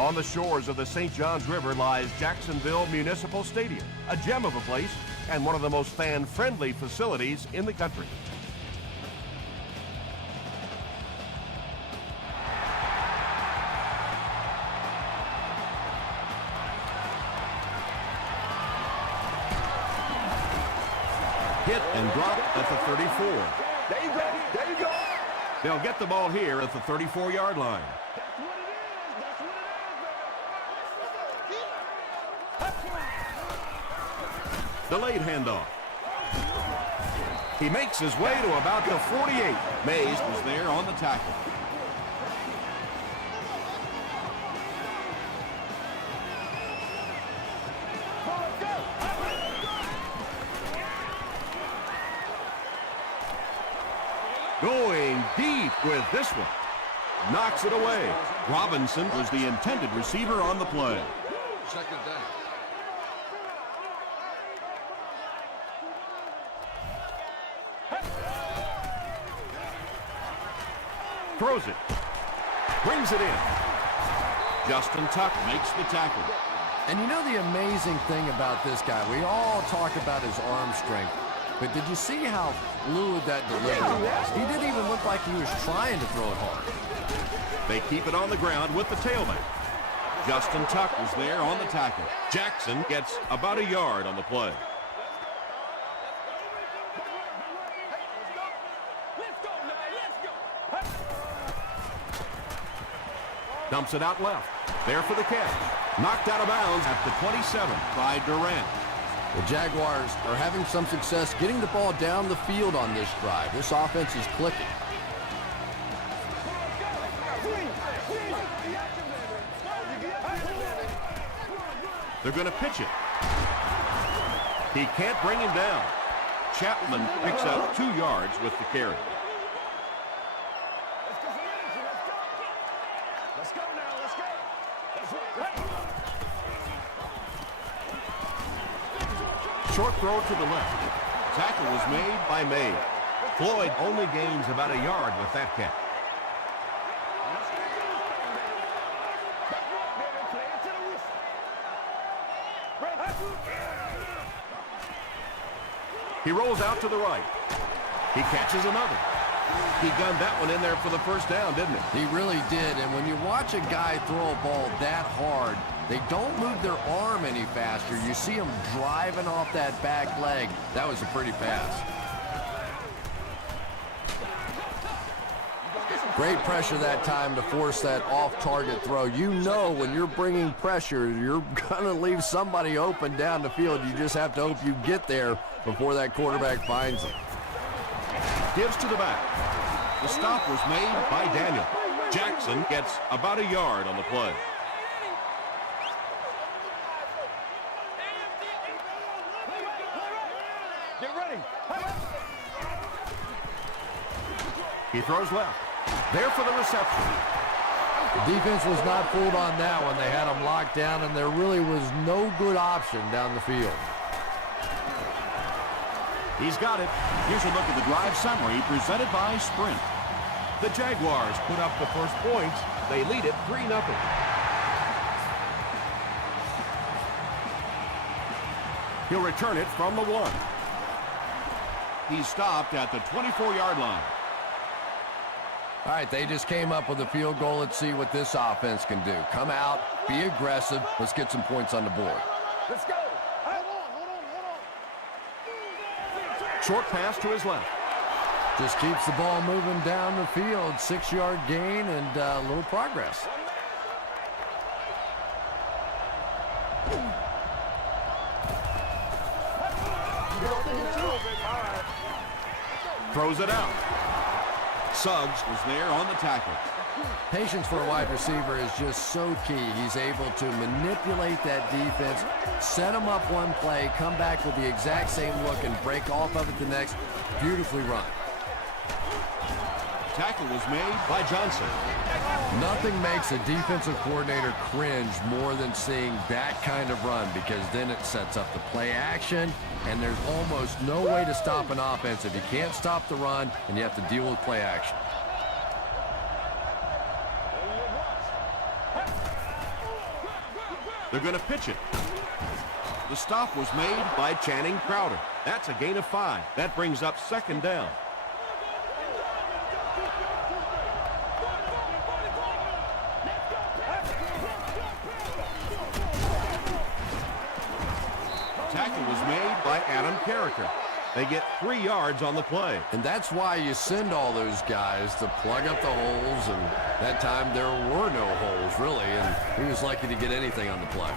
On the shores of the St. Johns River lies Jacksonville Municipal Stadium, a gem of a place and one of the most fan-friendly facilities in the country. Hit and drop at the 34. There you go. There you go. They'll get the ball here at the 34-yard line. Delayed handoff. He makes his way to about the 48. Mays was there on the tackle. Going deep with this one. Knocks it away. Robinson was the intended receiver on the play. Second down. Throws it. Brings it in. Justin Tuck makes the tackle. And you know the amazing thing about this guy, we all talk about his arm strength, but did you see how fluid that delivery was? He didn't even look like he was trying to throw it hard. They keep it on the ground with the tailback. Justin Tuck was there on the tackle. Jackson gets about a yard on the play. Dumps it out left. There for the catch. Knocked out of bounds at the 27 by Durant. The Jaguars are having some success getting the ball down the field on this drive. This offense is clicking. They're going to pitch it. He can't bring him down. Chapman picks up 2 yards with the carry. Let's go now. Let's go. Short throw to the left. Tackle was made by May. Floyd only gains about a yard with that catch. He rolls out to the right. He catches another. He gunned that one in there for the first down, didn't he? He really did, and when you watch a guy throw a ball that hard, they don't move their arm any faster. You see him driving off that back leg. That was a pretty pass. Great pressure that time to force that off-target throw. You know when you're bringing pressure, you're going to leave somebody open down the field. You just have to hope you get there before that quarterback finds him. Gives to the back. The stop was made by Daniel. Jackson gets about a yard on the play. Get ready. He throws left. There for the reception. The defense was not fooled on that one. They had him locked down, and there really was no good option down the field. He's got it. Here's a look at the drive summary presented by Sprint. The Jaguars put up the first points. They lead it 3-0. He'll return it from the 1. He's stopped at the 24-yard line. All right, they just came up with a field goal. Let's see what this offense can do. Come out, be aggressive. Let's get some points on the board. Let's go. Short pass to his left. Just keeps the ball moving down the field. 6-yard gain and a little progress. Throws it out. Suggs was there on the tackle. Patience for a wide receiver is just so key. He's able to manipulate that defense, set them up one play, come back with the exact same look, and break off of it the next. Beautifully run. Tackle was made by Johnson. Nothing makes a defensive coordinator cringe more than seeing that kind of run, because then it sets up the play action, and there's almost no way to stop an offense if you can't stop the run and you have to deal with play action. They're going to pitch it. The stop was made by Channing Crowder. That's a gain of 5. That brings up second down. Tackle was made by Adam Carricker. They get 3 yards on the play. And that's why you send all those guys to plug up the holes, and that time there were no holes, really, and he was lucky to get anything on the play.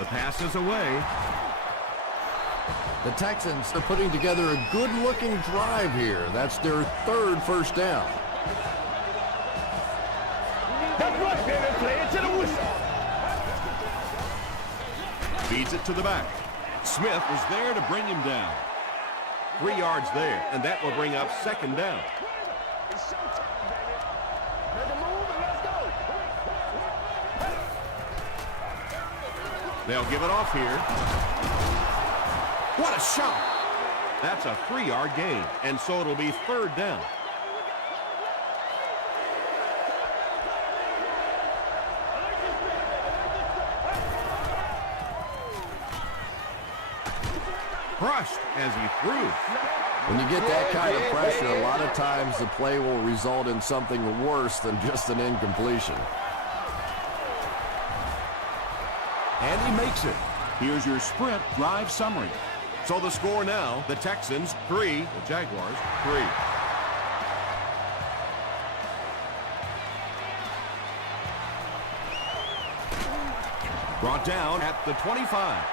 The pass is away. The Texans are putting together a good-looking drive here. That's their 3rd first down. That's right, baby. Play it to the whistle. Feeds it to the back. Smith was there to bring him down. 3 yards there, and that will bring up second down. It's showtime, baby. Make a move and let's go. They'll give it off here. What a shot! That's a 3-yard gain, and so it'll be 3rd down. Crushed as he threw. When you get that kind of pressure, a lot of times the play will result in something worse than just an incompletion. And he makes it. Here's your sprint drive summary. So the score now, the Texans 3, the Jaguars 3. Brought down at the 25.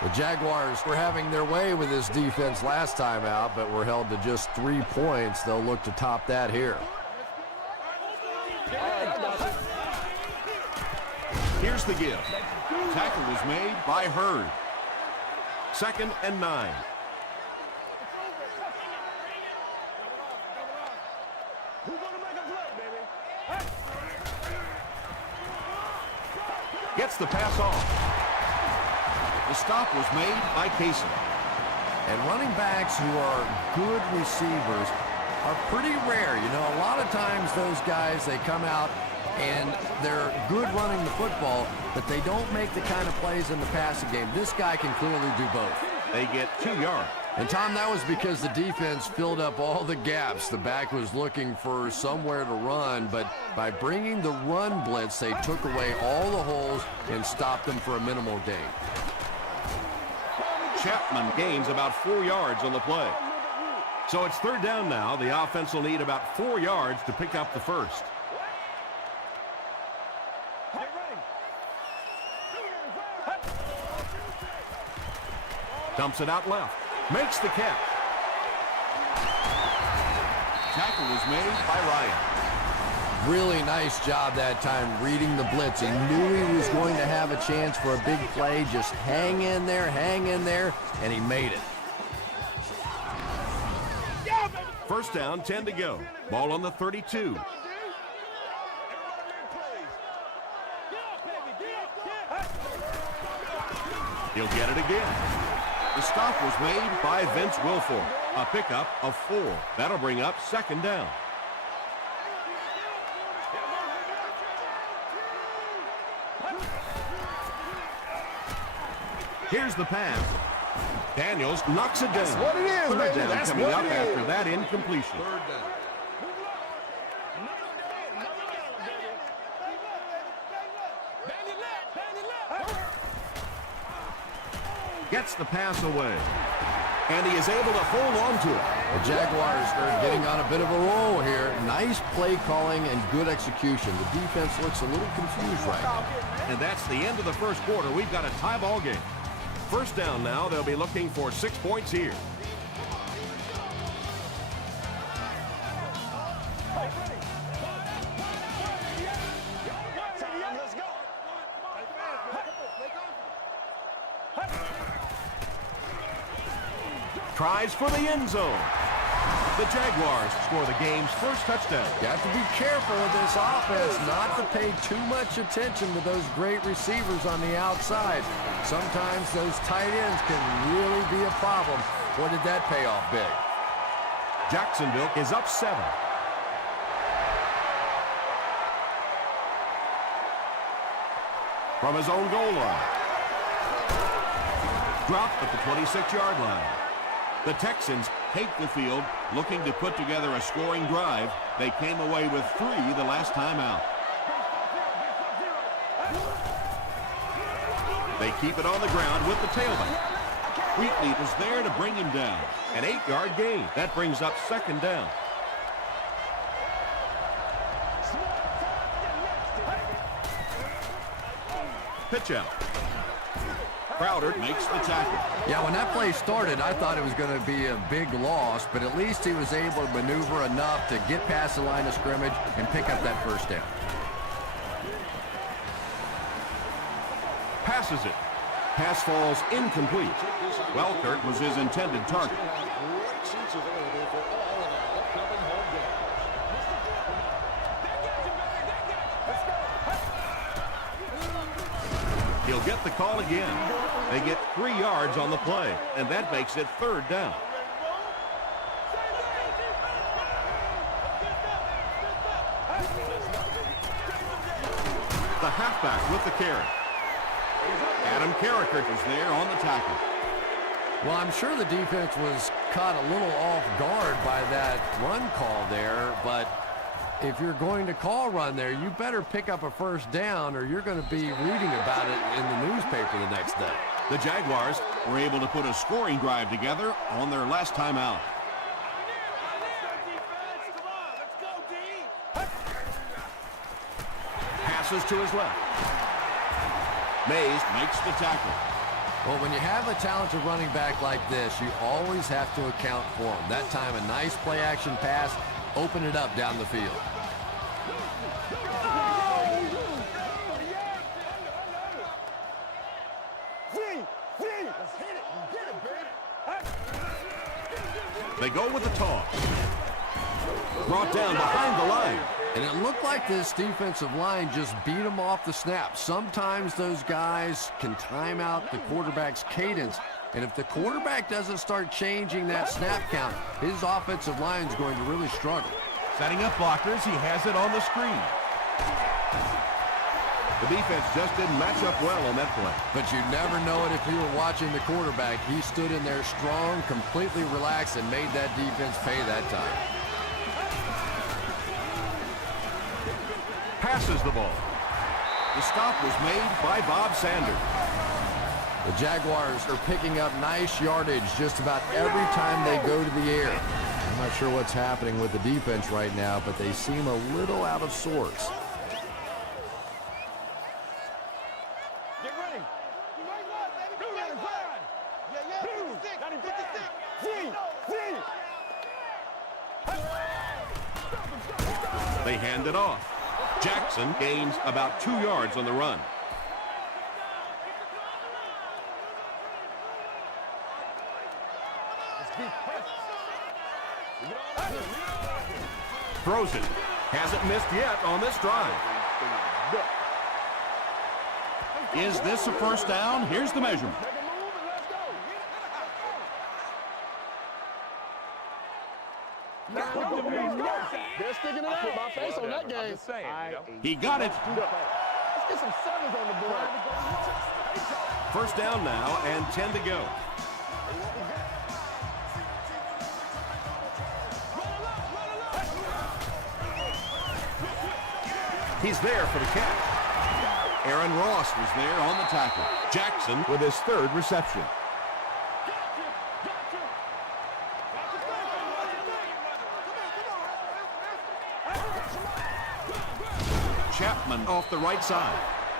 The Jaguars were having their way with this defense last time out, but were held to just 3 points. They'll look to top that here. Here's the give. Tackle was made by Hurd. 2nd and 9. Who's gonna make a play, baby? Gets the pass off. The stop was made by Casey. And running backs who are good receivers are pretty rare. You know, a lot of times those guys, they come out and they're good running the football, but they don't make the kind of plays in the passing game. This guy can clearly do both. They get 2 yards. And, Tom, that was because the defense filled up all the gaps. The back was looking for somewhere to run, but by bringing the run blitz, they took away all the holes and stopped them for a minimal gain. Chapman gains about 4 yards on the play. So it's 3rd down now. The offense will need about 4 yards to pick up the first. Dumps it out left. Makes the catch. Tackle was made by Ryan. Really nice job that time reading the blitz. He knew he was going to have a chance for a big play. Just hang in there, and he made it. First down, 10 to go. Ball on the 32. He'll get it again. The stop was made by Vince Wilfork. A pickup of 4. That'll bring up second down. Here's the pass. Daniels knocks it down. That's what it is, 3rd baby. down That's coming what up it after is. that incompletion. 3rd down. Gets the pass away. And he is able to hold on to it. The Jaguars are getting on a bit of a roll here. Nice play calling and good execution. The defense looks a little confused right now. And that's the end of the first quarter. We've got a tie ball game. First down now. They'll be looking for 6 points here. Let's go. Tries for the end zone. The Jaguars score the game's first touchdown. You have to be careful with this offense not to pay too much attention to those great receivers on the outside. Sometimes those tight ends can really be a problem. Boy, did that pay off big. Jacksonville is up 7. from his own goal line. Dropped at the 26-yard line. The Texans take the field, looking to put together a scoring drive. They came away with 3 the last time out. They keep it on the ground with the tailback. Wheatley was there to bring him down. An 8-yard gain. That brings up 2nd down. Pitch out. Crowder makes the tackle. Yeah, when that play started, I thought it was going to be a big loss, but at least he was able to maneuver enough to get past the line of scrimmage and pick up that 1st down. Passes it. Pass falls incomplete. Welkert was his intended target. He'll get the call again. They get 3 yards on the play, and that makes it 3rd down. The halfback with the carry. Adam Carricker is there on the tackle. Well, I'm sure the defense was caught a little off guard by that run call there, but if you're going to call run there, you better pick up a 1st down or you're going to be reading about it in the newspaper the next day. The Jaguars were able to put a scoring drive together on their last time out. Passes to his left. Mays makes the tackle. Well, when you have a talented running back like this, you always have to account for him. That time, a nice play-action pass, open it up down the field. They go with the toss. Brought down behind the line. And it looked like this defensive line just beat them off the snap. Sometimes those guys can time out the quarterback's cadence. And if the quarterback doesn't start changing that snap count, his offensive line is going to really struggle. Setting up blockers, he has it on the screen. The defense just didn't match up well on that play. But you never know it if you were watching the quarterback. He stood in there strong, completely relaxed, and made that defense pay that time. Passes the ball. The stop was made by Bob Sanders. The Jaguars are picking up nice yardage just about every time they go to the air. I'm not sure what's happening with the defense right now, but they seem a little out of sorts. Get ready. They hand it off. Jackson gains about 2 yards on the run. Throws it. Hasn't missed yet on this drive. Is this a 1st down? Here's the measurement. They're sticking it out. Put my face on that game. He got it. Let's get some sevens on the board. 1st down now and 10 to go. He's there for the catch. Aaron Ross was there on the tackle. Jackson with his 3rd reception. Chapman off the right side.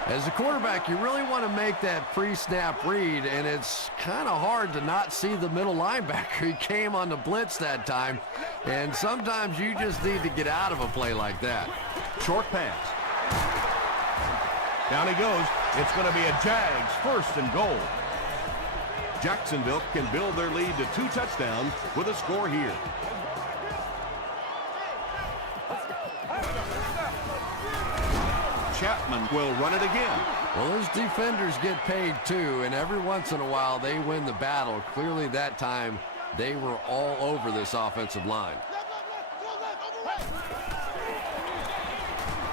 As a quarterback, you really want to make that pre-snap read, and it's kind of hard to not see the middle linebacker. He came on the blitz that time, and sometimes you just need to get out of a play like that. Short pass. Down he goes. It's going to be a Jags 1st and goal. Jacksonville can build their lead to 2 touchdowns with a score here. Chapman will run it again. Well, those defenders get paid too, and every once in a while they win the battle. Clearly that time they were all over this offensive line.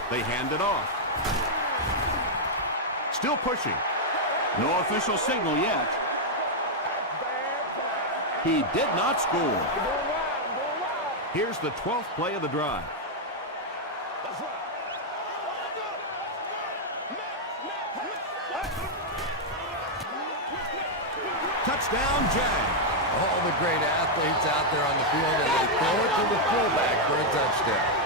They hand it off. Still pushing. No official signal yet. He did not score. Here's the 12th play of the drive. Touchdown, Jag. All the great athletes out there on the field, and they throw it to the fullback for a touchdown.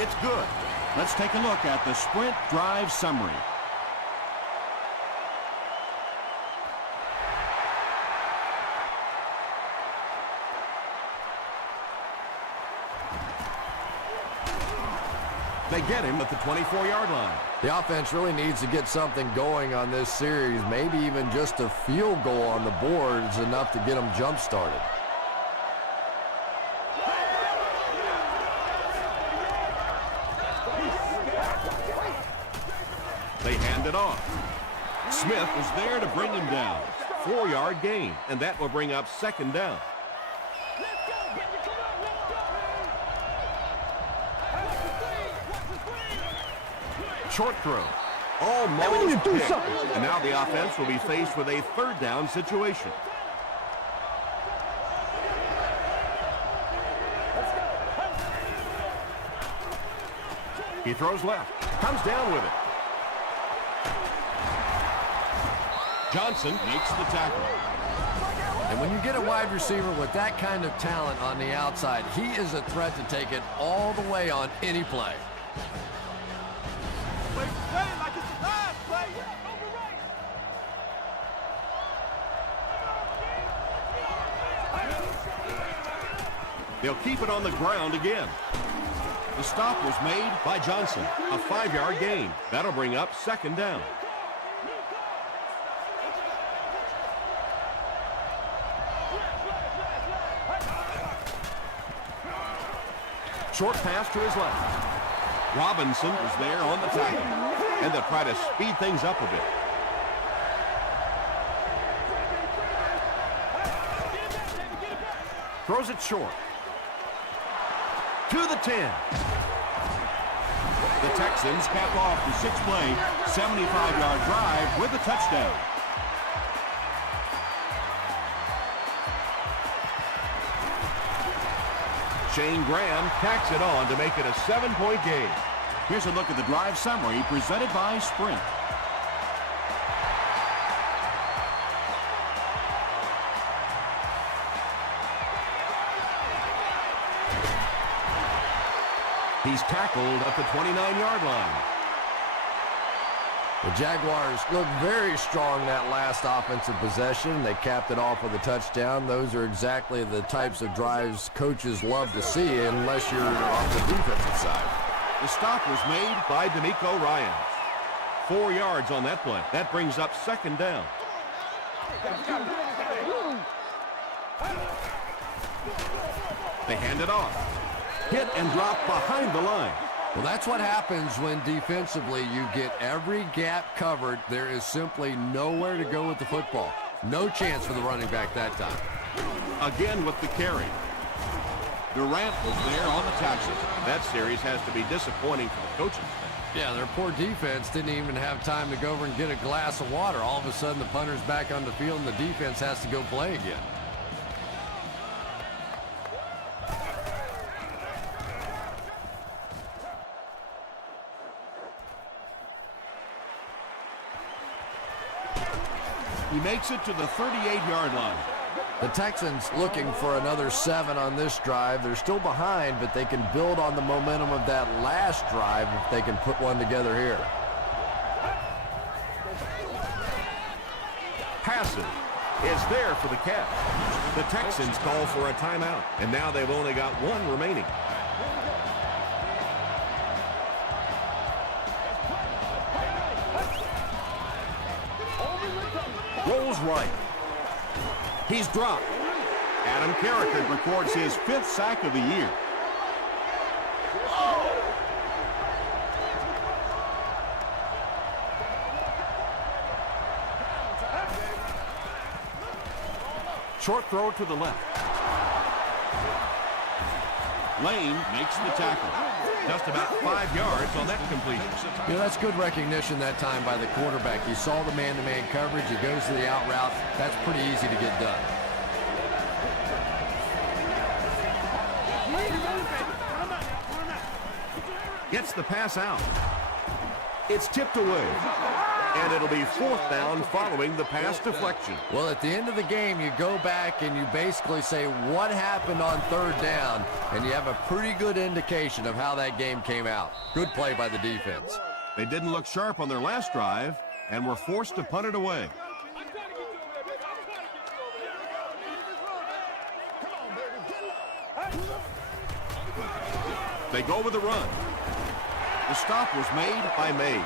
It's good. Let's take a look at the sprint drive summary. They get him at the 24-yard line. The offense really needs to get something going on this series. Maybe even just a field goal on the board is enough to get them jump-started. They hand it off. Smith is there to bring him down. 4-yard gain, and that will bring up second down. Short throw. Almost picked. And now the offense will be faced with a third down situation. He throws left. Comes down with it. Johnson makes the tackle. And when you get a wide receiver with that kind of talent on the outside, he is a threat to take it all the way on any play. They'll keep it on the ground again. The stop was made by Johnson. A 5-yard gain. That'll bring up second down. Short pass to his left. Robinson is there on the tackle. And they'll try to speed things up a bit. Throws it short. To the 10. The Texans cap off the 6-play, 75-yard drive with a touchdown. Shane Graham tacks it on to make it a 7-point game. Here's a look at the drive summary presented by Sprint. He's tackled at the 29-yard line. The Jaguars look very strong that last offensive possession. They capped it off with a touchdown. Those are exactly the types of drives coaches love to see unless you're on the defensive side. The stop was made by D'Amico Ryans. 4 yards on that play. That brings up second down. They hand it off. Hit and drop behind the line. Well, that's what happens when defensively you get every gap covered. There is simply nowhere to go with the football. No chance for the running back that time. Again with the carry. Durant was there on the tackle. That series has to be disappointing for the coaching staff. Yeah, their poor defense didn't even have time to go over and get a glass of water. All of a sudden, the punter's back on the field, and the defense has to go play again. He makes it to the 38-yard line. The Texans looking for another 7 on this drive. They're still behind, but they can build on the momentum of that last drive if they can put one together here. Passive is there for the catch. The Texans call for a timeout, and now they've only got one remaining. Rolls right. He's dropped. Adam Carricker records his 5th sack of the year. Short throw to the left. Lane makes the tackle. Just about 5 yards on that completion. You know, that's good recognition that time by the quarterback. He saw the man-to-man coverage. He goes to the out route. That's pretty easy to get done. Gets the pass out. It's tipped away. And it'll be 4th down following the pass deflection. Well, at the end of the game, you go back and you basically say what happened on 3rd down, and you have a pretty good indication of how that game came out. Good play by the defense. They didn't look sharp on their last drive and were forced to punt it away. They go with the run. The stop was made by Mays.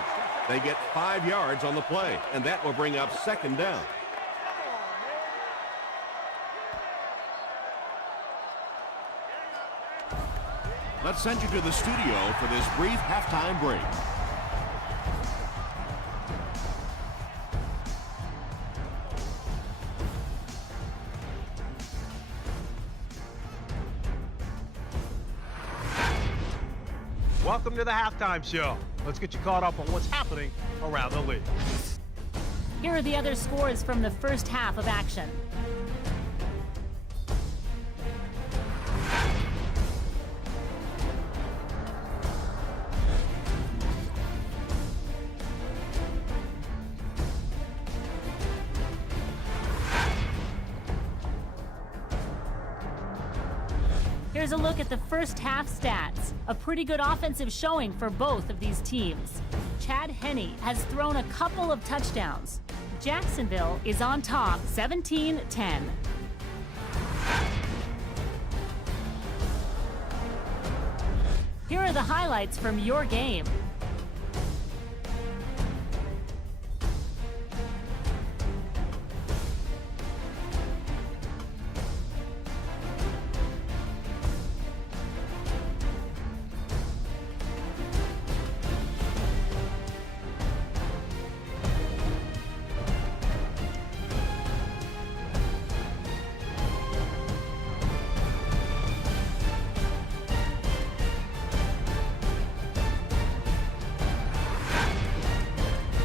They get 5 yards on the play, and that will bring up 2nd down. Let's send you to the studio for this brief halftime break. Welcome to the halftime show. Let's get you caught up on what's happening around the league. Here are the other scores from the first half of action. Here's a look at the first half stats. A pretty good offensive showing for both of these teams. Chad Henne has thrown a couple of touchdowns. Jacksonville is on top, 17-10. Here are the highlights from your game.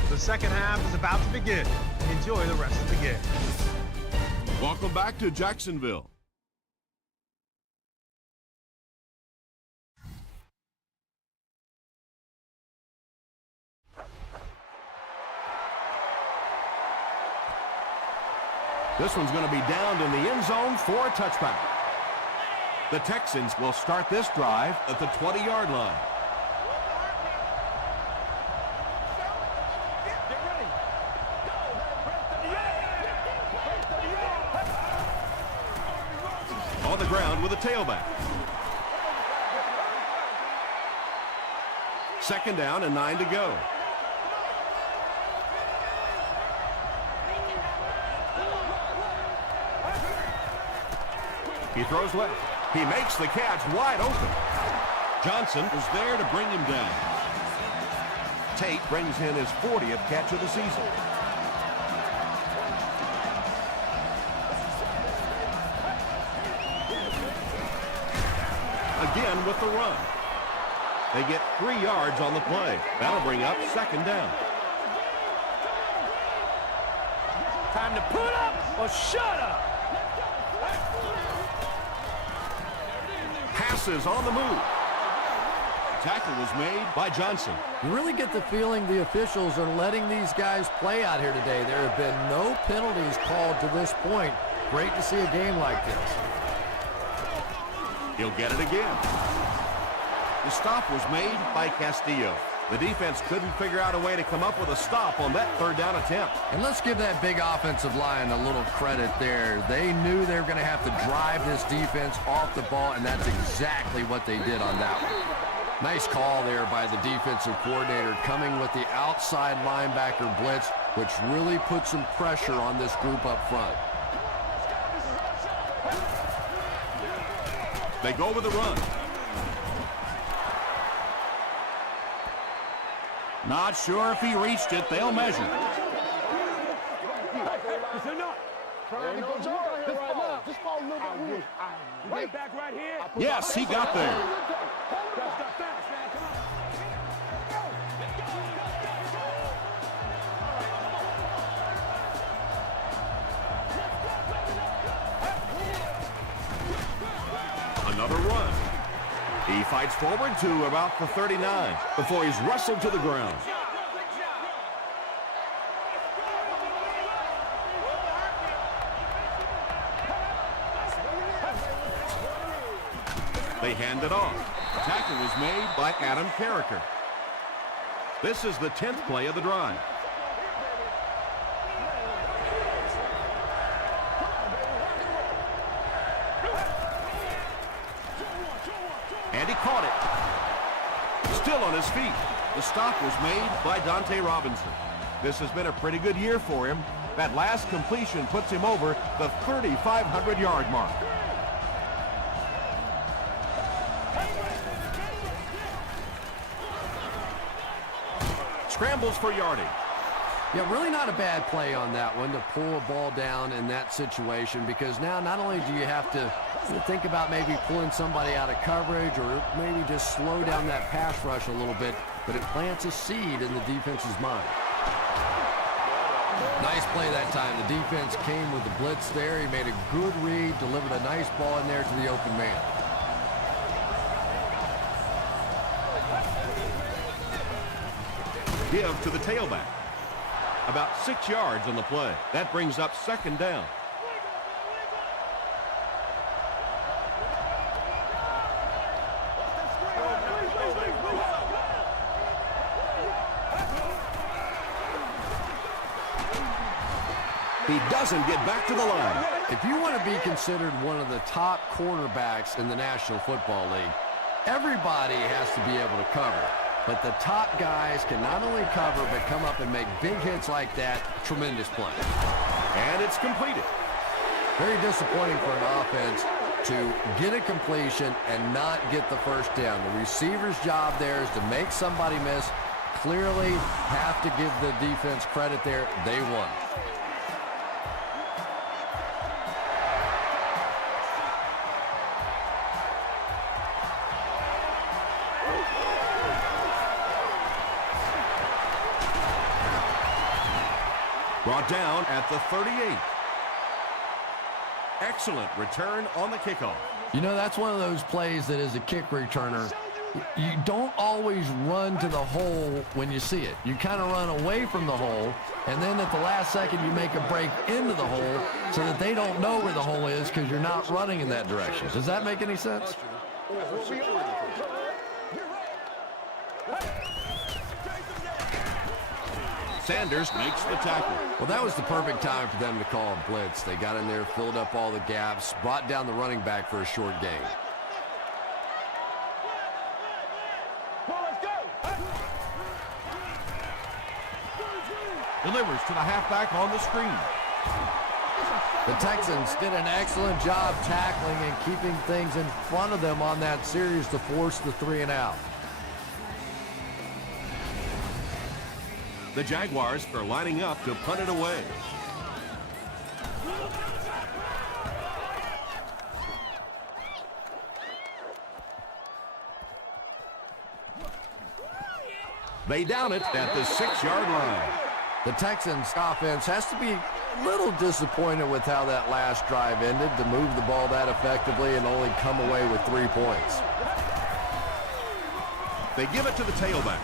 The second half is about to begin. Enjoy the rest of the game. Welcome back to Jacksonville. This one's going to be downed in the end zone for a touchback. The Texans will start this drive at the 20-yard line. On the ground with a tailback. 2nd down and 9 to go. He throws left. He makes the catch wide open. Johnson was there to bring him down. Tate brings in his 40th catch of the season. Again with the run. They get 3 yards on the play. That'll bring up 2nd down. Time to put up or shut up. Passes on the move. Tackle was made by Johnson. You really get the feeling the officials are letting these guys play out here today. There have been no penalties called to this point. Great to see a game like this. He'll get it again. The stop was made by Castillo. The defense couldn't figure out a way to come up with a stop on that 3rd down attempt. And let's give that big offensive line a little credit there. They knew they were going to have to drive this defense off the ball, and that's exactly what they did on that one. Nice call there by the defensive coordinator, coming with the outside linebacker blitz, which really put some pressure on this group up front. They go with the run. Not sure if he reached it. They'll measure. Just fall a little bit weird. Right back right here. Yes, he got there. Fast, man. Come on. Another run. He fights forward to about the 39 before he's wrestled to the ground. They hand it off. Tackle was made by Adam Carricker. This is the 10th play of the drive. And he caught it. Still on his feet. The stop was made by Dante Robinson. This has been a pretty good year for him. That last completion puts him over the 3,500-yard mark. Scrambles for yardage. Yeah, really not a bad play on that one to pull a ball down in that situation, because now not only do you have to think about maybe pulling somebody out of coverage or maybe just slow down that pass rush a little bit, but it plants a seed in the defense's mind. Nice play that time. The defense came with the blitz there. He made a good read, delivered a nice ball in there to the open man. Give to the tailback. About 6 yards on the play. That brings up second down. He doesn't get back to the line. If you want to be considered one of the top quarterbacks in the National Football League, everybody has to be able to cover. But the top guys can not only cover, but come up and make big hits like that. Tremendous play. And it's completed. Very disappointing for an offense to get a completion and not get the first down. The receiver's job there is to make somebody miss. Clearly have to give the defense credit there. They won. Brought down at the 38. Excellent return on the kickoff. You know, that's one of those plays that as a kick returner, you don't always run to the hole when you see it. You kind of run away from the hole, and then at the last second you make a break into the hole so that they don't know where the hole is because you're not running in that direction. Does that make any sense? Sanders makes the tackle. Well, that was the perfect time for them to call a blitz. They got in there, filled up all the gaps, brought down the running back for a short gain. Delivers to the halfback on the screen. The Texans did an excellent job tackling and keeping things in front of them on that series to force the 3-and-out. The Jaguars are lining up to punt it away. They down it at the 6-yard line. The Texans offense has to be a little disappointed with how that last drive ended, to move the ball that effectively and only come away with 3 points. They give it to the tailback.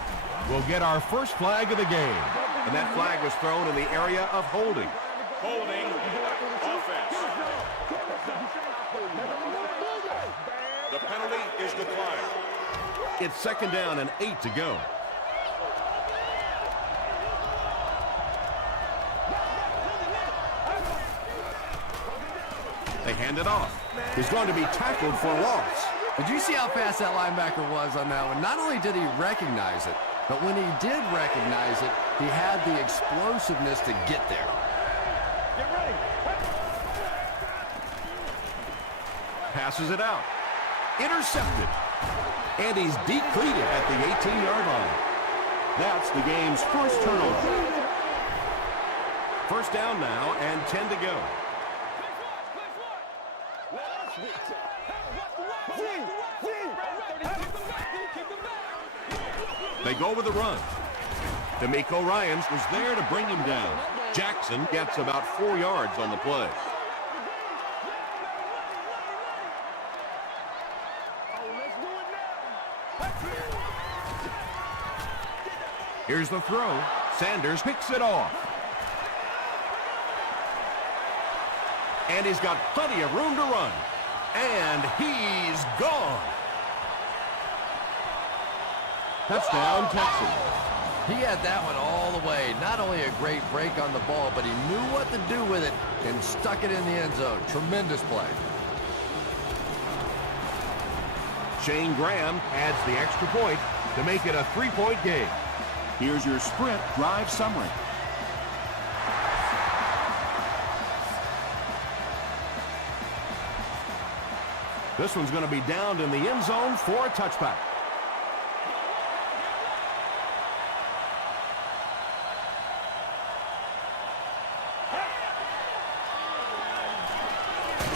We'll get our first flag of the game. And that flag was thrown in the area of holding. Holding offense. The penalty is declined. It's second down and 8 to go. They hand it off. He's going to be tackled for loss. Did you see how fast that linebacker was on that one? Not only did he recognize it, but when he did recognize it, he had the explosiveness to get there. Get ready. Passes it out. Intercepted. And he's depleted at the 18-yard line. That's the game's first turnover. First down now and 10 to go. They go with the run. D'Amico Ryans was there to bring him down. Jackson gets about 4 yards on the play. Here's the throw. Sanders picks it off. And he's got plenty of room to run. And he's gone. Touchdown, Texans. He had that one all the way. Not only a great break on the ball, but he knew what to do with it and stuck it in the end zone. Tremendous play. Shane Graham adds the extra point to make it a 3-point game. Here's your sprint drive summary. This one's going to be downed in the end zone for a touchback.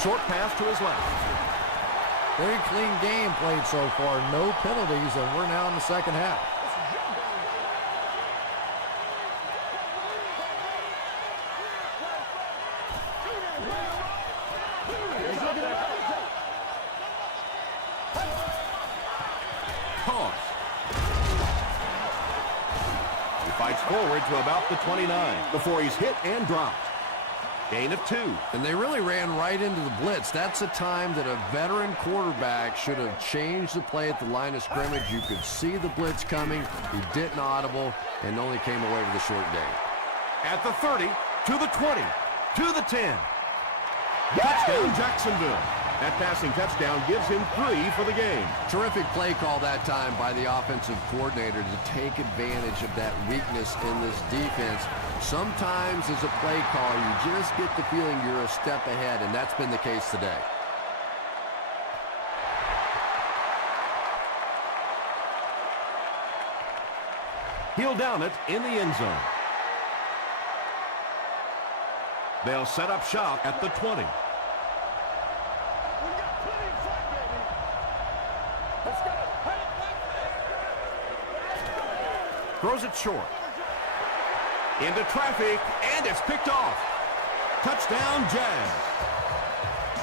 Short pass to his left. Very clean game played so far. No penalties, and we're now in the second half. Toss. He fights forward to about the 29 before he's hit and dropped. Gain of 2. And they really ran right into the blitz. That's a time that a veteran quarterback should have changed the play at the line of scrimmage. You could see the blitz coming. He didn't audible and only came away with a short gain. At the 30, to the 20, to the 10. Touchdown, Jacksonville. That passing touchdown gives him 3 for the game. Terrific play call that time by the offensive coordinator to take advantage of that weakness in this defense. Sometimes as a play call, you just get the feeling you're a step ahead, and that's been the case today. He'll down it in the end zone. They'll set up shop at the 20. Throws it short. Into traffic, and it's picked off. Touchdown, Jags.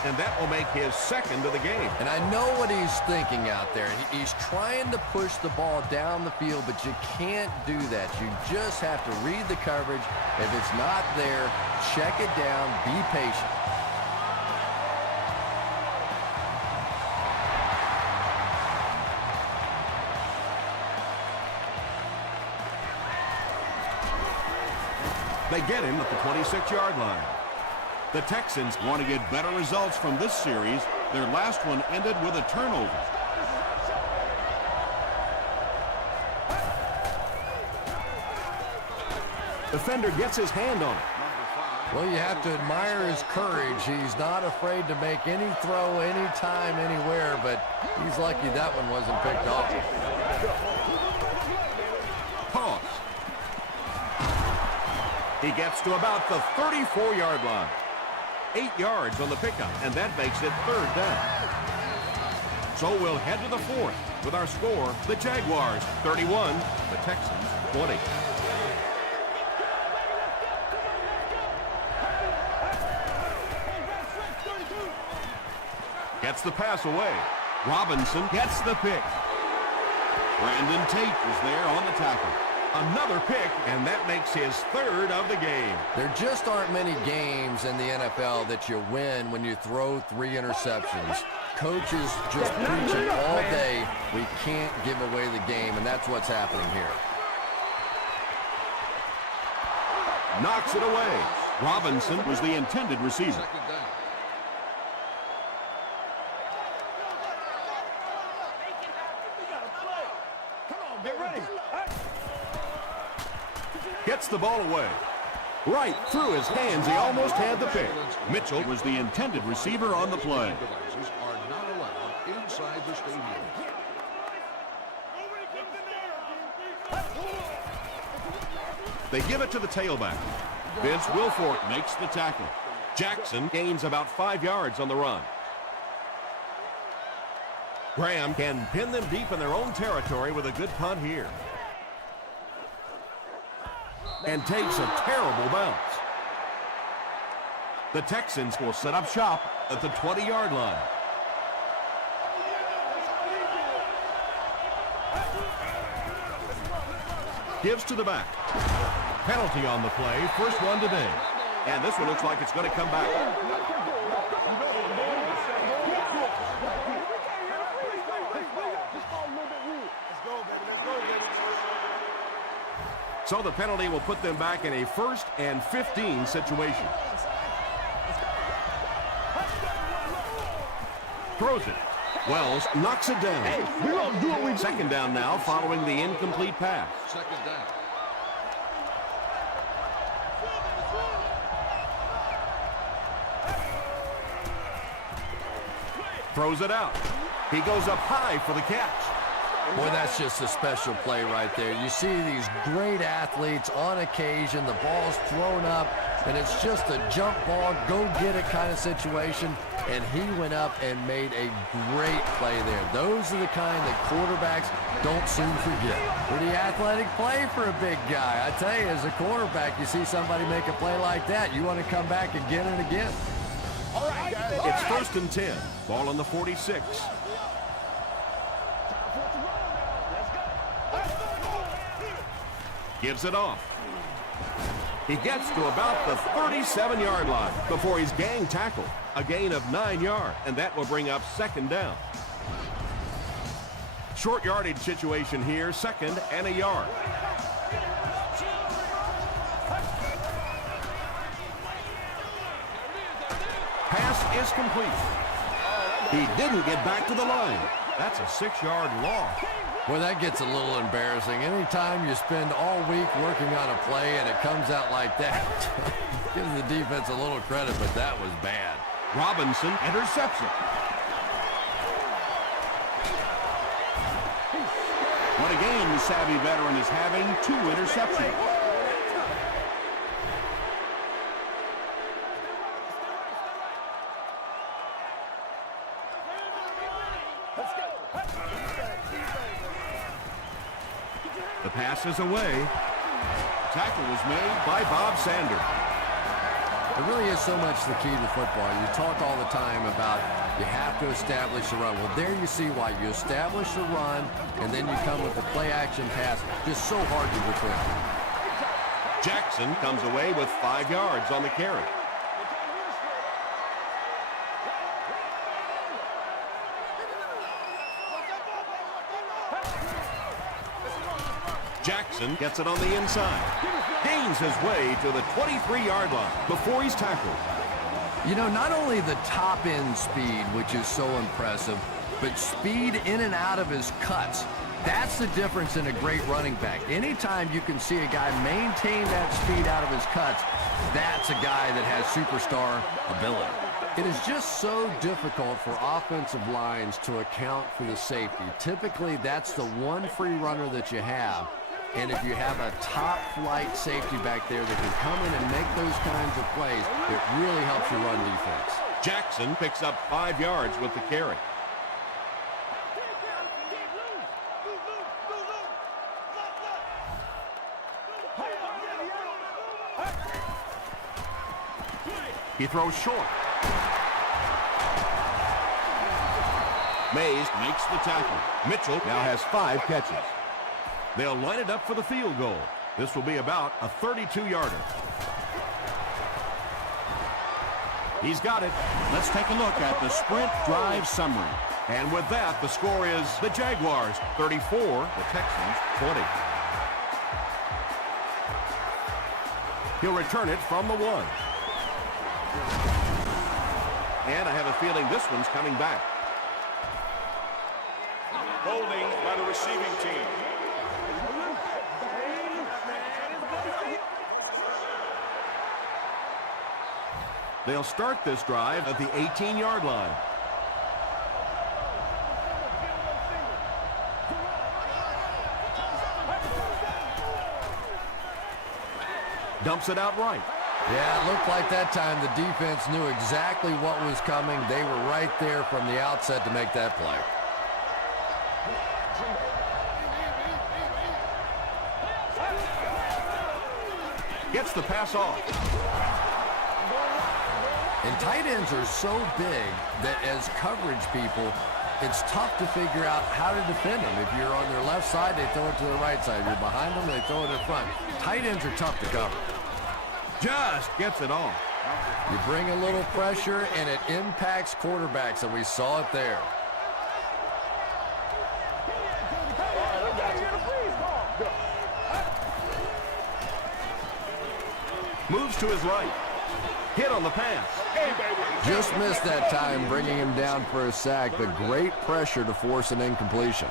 And that will make his second of the game. And I know what he's thinking out there. He's trying to push the ball down the field, but you can't do that. You just have to read the coverage. If it's not there, check it down, be patient. They get him at the 26-yard line. The Texans want to get better results from this series. Their last one ended with a turnover. Defender gets his hand on it. Well, you have to admire his courage. He's not afraid to make any throw, anytime, anywhere, but he's lucky that one wasn't picked off. Pause. He gets to about the 34-yard line. 8 yards on the pickup, and that makes it 3rd down. So we'll head to the 4th with our score, the Jaguars 31, the Texans 20. Gets the pass away. Robinson gets the pick. Brandon Tate was there on the tackle. Another pick, and that makes his 3rd of the game. There just aren't many games in the NFL that you win when you throw 3 interceptions. Coaches just preach it all day. We can't give away the game, and that's what's happening here. Knocks it away. Robinson was the intended receiver. Gets the ball away. Right through his hands, he almost had the pick. Mitchell was the intended receiver on the play. Are not allowed inside the stadium. They give it to the tailback. Vince Wilfork makes the tackle. Jackson gains about 5 yards on the run. Graham can pin them deep in their own territory with a good punt here. And takes a terrible bounce. The Texans will set up shop at the 20-yard line. Gives to the back. Penalty on the play, first one today. And this one looks like it's going to come back. So the penalty will put them back in a 1st and 15 situation. Throws it. Wells knocks it down. Second down now following the incomplete pass. Second down. Throws it out. He goes up high for the catch. Boy, that's just a special play right there. You see these great athletes on occasion, the ball's thrown up, and it's just a jump ball, go get it kind of situation, and he went up and made a great play there. Those are the kind that quarterbacks don't soon forget. Pretty athletic play for a big guy. I tell you, as a quarterback, you see somebody make a play like that, you want to come back again and again. All right, guys. It's 1st and 10. Ball on the 46. Gives it off. He gets to about the 37-yard line before he's gang tackled. A gain of 9 yards, and that will bring up second down. Short yardage situation here, 2nd and a yard. Pass is complete. He didn't get back to the line. That's a 6-yard loss. Well, that gets a little embarrassing. Anytime you spend all week working on a play and it comes out like that, gives the defense a little credit, but that was bad. Robinson intercepts it. What a game the savvy veteran is having, 2 interceptions. The pass is away. Tackle was made by Bob Sander. It really is so much the key to football. You talk all the time about you have to establish the run. Well, there you see why. You establish the run, and then you come with the play-action pass. Just so hard to return. Jackson comes away with 5 yards on the carry. Jackson gets it on the inside. Gains his way to the 23-yard line before he's tackled. You know, not only the top-end speed, which is so impressive, but speed in and out of his cuts. That's the difference in a great running back. Anytime you can see a guy maintain that speed out of his cuts, that's a guy that has superstar ability. It is just so difficult for offensive lines to account for the safety. Typically, that's the one free runner that you have. And if you have a top-flight safety back there that can come in and make those kinds of plays, it really helps your run defense. Jackson picks up 5 yards with the carry. He throws short. Mays makes the tackle. Mitchell now has 5 catches. They'll line it up for the field goal. This will be about a 32-yarder. He's got it. Let's take a look at the sprint drive summary. And with that, the score is the Jaguars 34, the Texans 20. He'll return it from the 1. And I have a feeling this one's coming back. Holding by the receiving team. They'll start this drive at the 18-yard line. Dumps it out right. Yeah, it looked like that time the defense knew exactly what was coming. They were right there from the outset to make that play. Gets the pass off. And tight ends are so big that as coverage people, it's tough to figure out how to defend them. If you're on their left side, they throw it to the right side. If you're behind them, they throw it in front. Tight ends are tough to cover. Just gets it off. You bring a little pressure, and it impacts quarterbacks, and we saw it there. Moves to his right. Hit on the pass. Just missed that time, bringing him down for a sack, but great pressure to force an incompletion.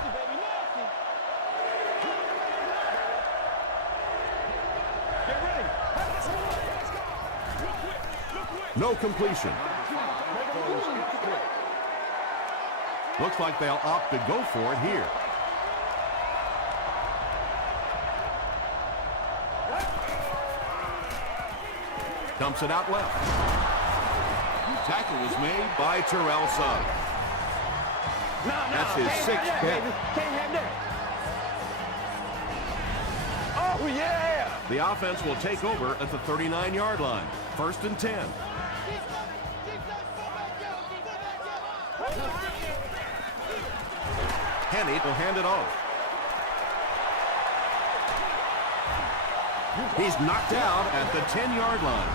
No completion. Looks like they'll opt to go for it here. Dumps it out left. Tackle was made by Terrell Suggs. That's his sixth hit. Can't have that. Oh, yeah. The offense will take over at the 39-yard line. 1st and 10. Henney will hand it off. He's knocked out at the 10-yard line.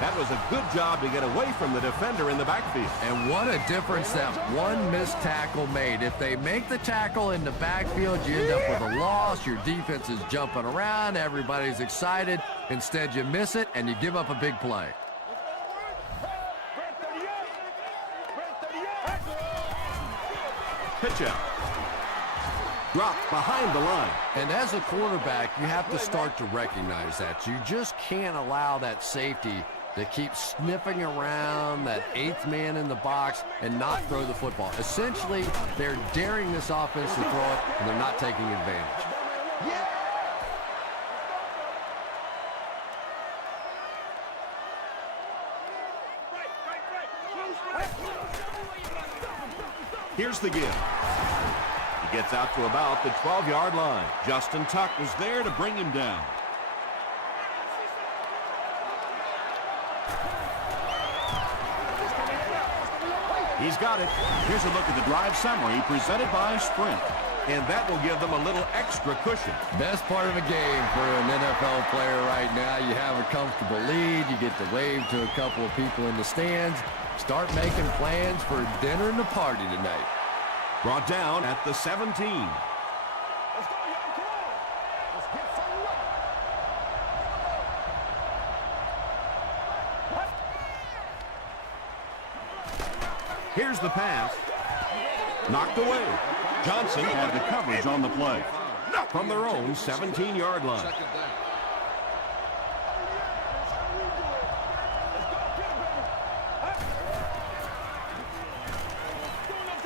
That was a good job to get away from the defender in the backfield. And what a difference that one missed tackle made. If they make the tackle in the backfield, you end up with a loss. Your defense is jumping around. Everybody's excited. Instead, you miss it, and you give up a big play. Pitch out. Dropped behind the line. And as a quarterback, you have to start to recognize that. You just can't allow that safety to keep sniffing around that 8th man in the box and not throw the football. Essentially, they're daring this offense to throw it, and they're not taking advantage. Here's the give. He gets out to about the 12-yard line. Justin Tuck was there to bring him down. He's got it. Here's a look at the drive summary presented by Sprint. And that will give them a little extra cushion. Best part of a game for an NFL player right now. You have a comfortable lead. You get to wave to a couple of people in the stands. Start making plans for dinner and a party tonight. Brought down at the 17. Let's go, y'all. Come on. Let's get something up. Here's the pass. Knocked away. Johnson had the coverage on the play. From their own 17-yard line. Second down.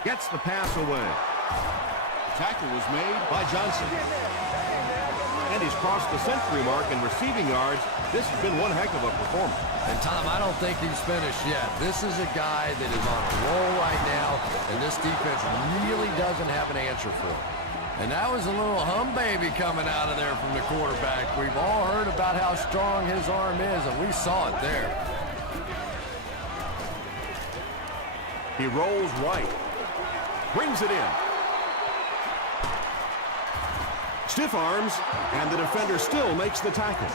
Gets the pass away. Tackle was made by Johnson. And he's crossed the century mark in receiving yards. This has been one heck of a performance. And, Tom, I don't think he's finished yet. This is a guy that is on a roll right now, and this defense really doesn't have an answer for him. And that was a little hum baby coming out of there from the quarterback. We've all heard about how strong his arm is, and we saw it there. He rolls right. Brings it in. Stiff arms, and the defender still makes the tackle.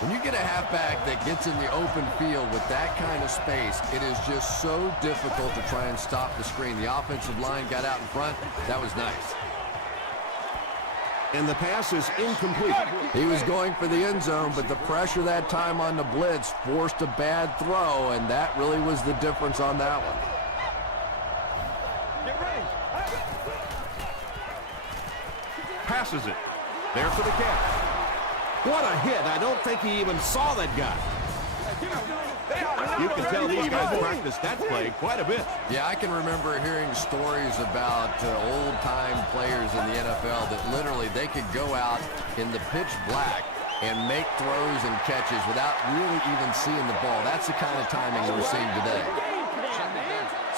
When you get a halfback that gets in the open field with that kind of space, it is just so difficult to try and stop the screen. The offensive line got out in front. That was nice. And the pass is incomplete. He was going for the end zone, but the pressure that time on the blitz forced a bad throw, and that really was the difference on that one. Passes it. There for the catch. What a hit. I don't think he even saw that guy. You can tell these guys practice that play quite a bit. Yeah, I can remember hearing stories about old-time players in the NFL that literally they could go out in the pitch black and make throws and catches without really even seeing the ball. That's the kind of timing we're seeing today.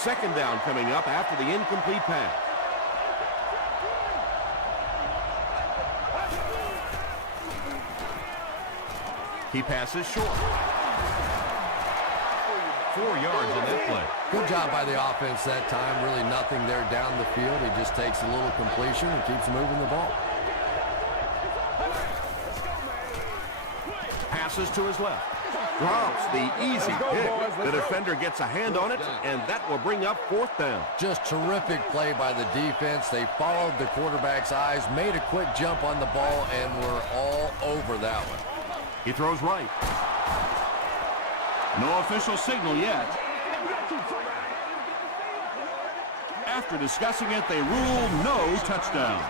Second down coming up after the incomplete pass. He passes short. 4 yards in that play. Good job by the offense that time. Really nothing there down the field. He just takes a little completion and keeps moving the ball. Passes to his left. Drops the easy pick. The defender gets a hand on it, and that will bring up 4th down. Just terrific play by the defense. They followed the quarterback's eyes, made a quick jump on the ball, and were all over that one. He throws right. No official signal yet. After discussing it, they rule no touchdown.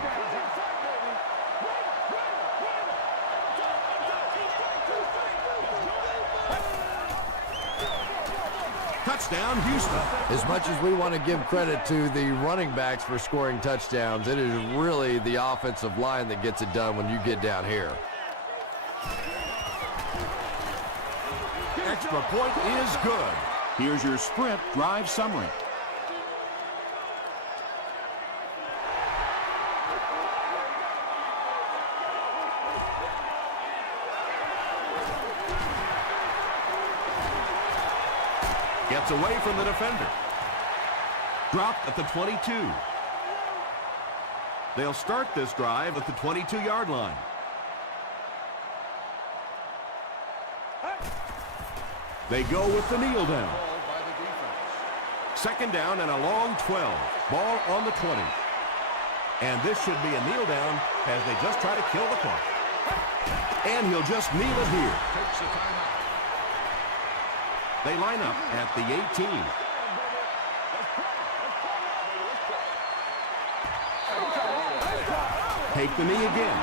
Touchdown, Houston. As much as we want to give credit to the running backs for scoring touchdowns, it is really the offensive line that gets it done when you get down here. Extra point is good. Here's your sprint drive summary. Gets away from the defender. Dropped at the 22. They'll start this drive at the 22-yard line. They go with the kneel down. Second down and a long 12. Ball on the 20. And this should be a kneel down as they just try to kill the clock. And he'll just kneel it here. They line up at the 18. Take the knee again.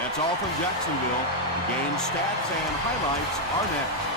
That's all from Jacksonville. Game stats and highlights are next.